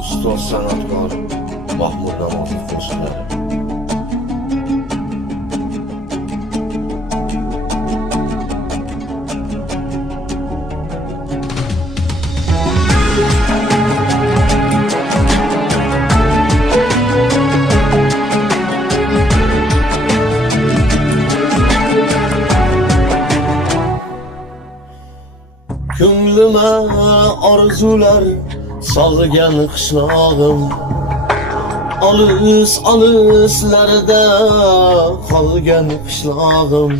ustoz san'atkor Mahmud Namozov qo'shiqlari. Ko'nglima orzular solgan qishlog'im, olis-olislarda qolgan qishlog'im.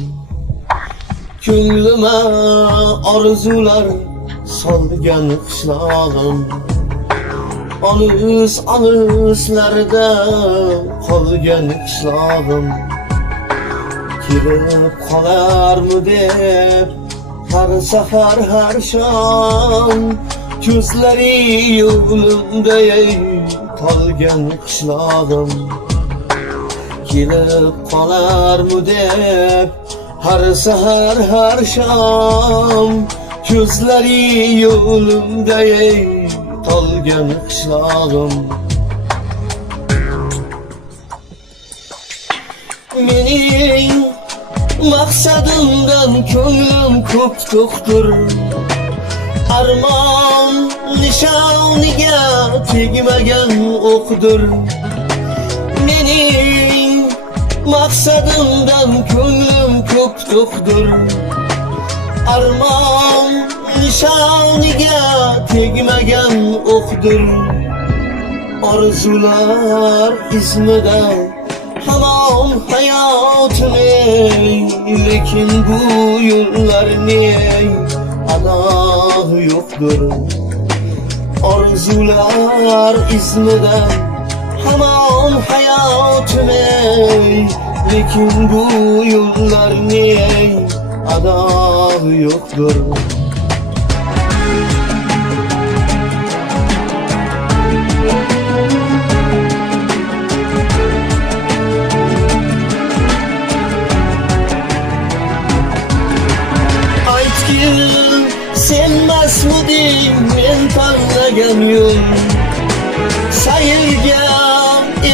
Ko'nglima orzular solgan qishlog'im, olis-olislarda qolgan qishlog'im. Kirib qolarmi deb har sahar har shom ko'zlari yo'limda qolgan qishlog'im. Kelib qolarmi deb har sahar har shom ko'zlari yo'limda qolgan qishlog'im. Mening maqsadimdan ko'nglim ko'p to'qdir, armon nishoniga tegmagan o'qdir. Mening maqsadimdan ko'nglim ko'p to'qdir, armon nishoniga tegmagan o'qdir. Orzular izmida hamon hayotimi, lekin bu yo'llarning adohi yo'qdir. Orzular izmida hamon hayotimi, lekin bu yo'llarning adohi yo'qdir. Senmasmiding men tanlagan yo'l, sayilga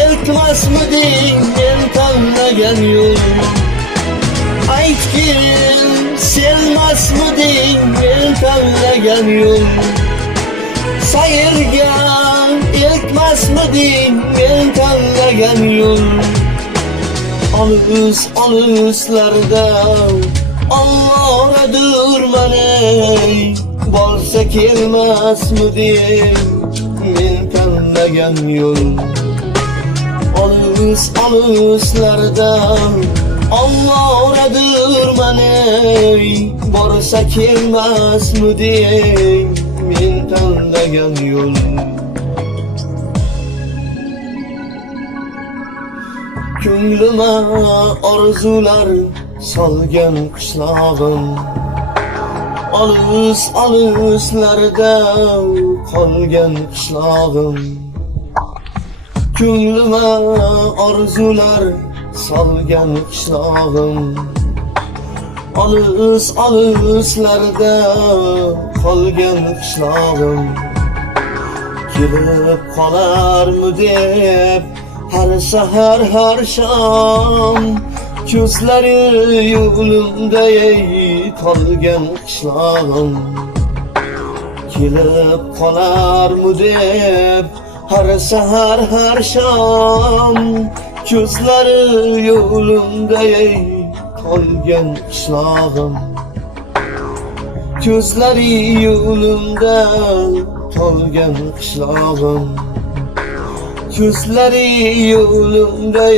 eltmasmiding men tanlagan yo'l. Aytgin senmasmiding men tanlagan yo'l, sayilga eltmasmiding men tanlagan yo'l. Olis-olislarda Alloh'adir mani borsa kelmasmiding men tanlagan yo'l. Olis-olislarda Alloh'adir mani borsa kelmasmiding men tanlagan yo'l. Ko'nglima orzular solgan qishlog'im, olis-olislarda qolgan qishlog'im. Ko'nglima orzular solgan qishlog'im, olis-olislarda qolgan qishlog'im. Kelib qolarmi deb har sahar har shom ko'zlari yo'limda qolgan qishlog'im. Kelib qolarmi deb har sahar har shom ko'zlari yo'limda qolgan qishlog'im. Ko'zlari yo'limda qolgan qishlog'im. Ko'zlari yo'limda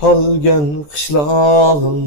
qolgan qishlog'im.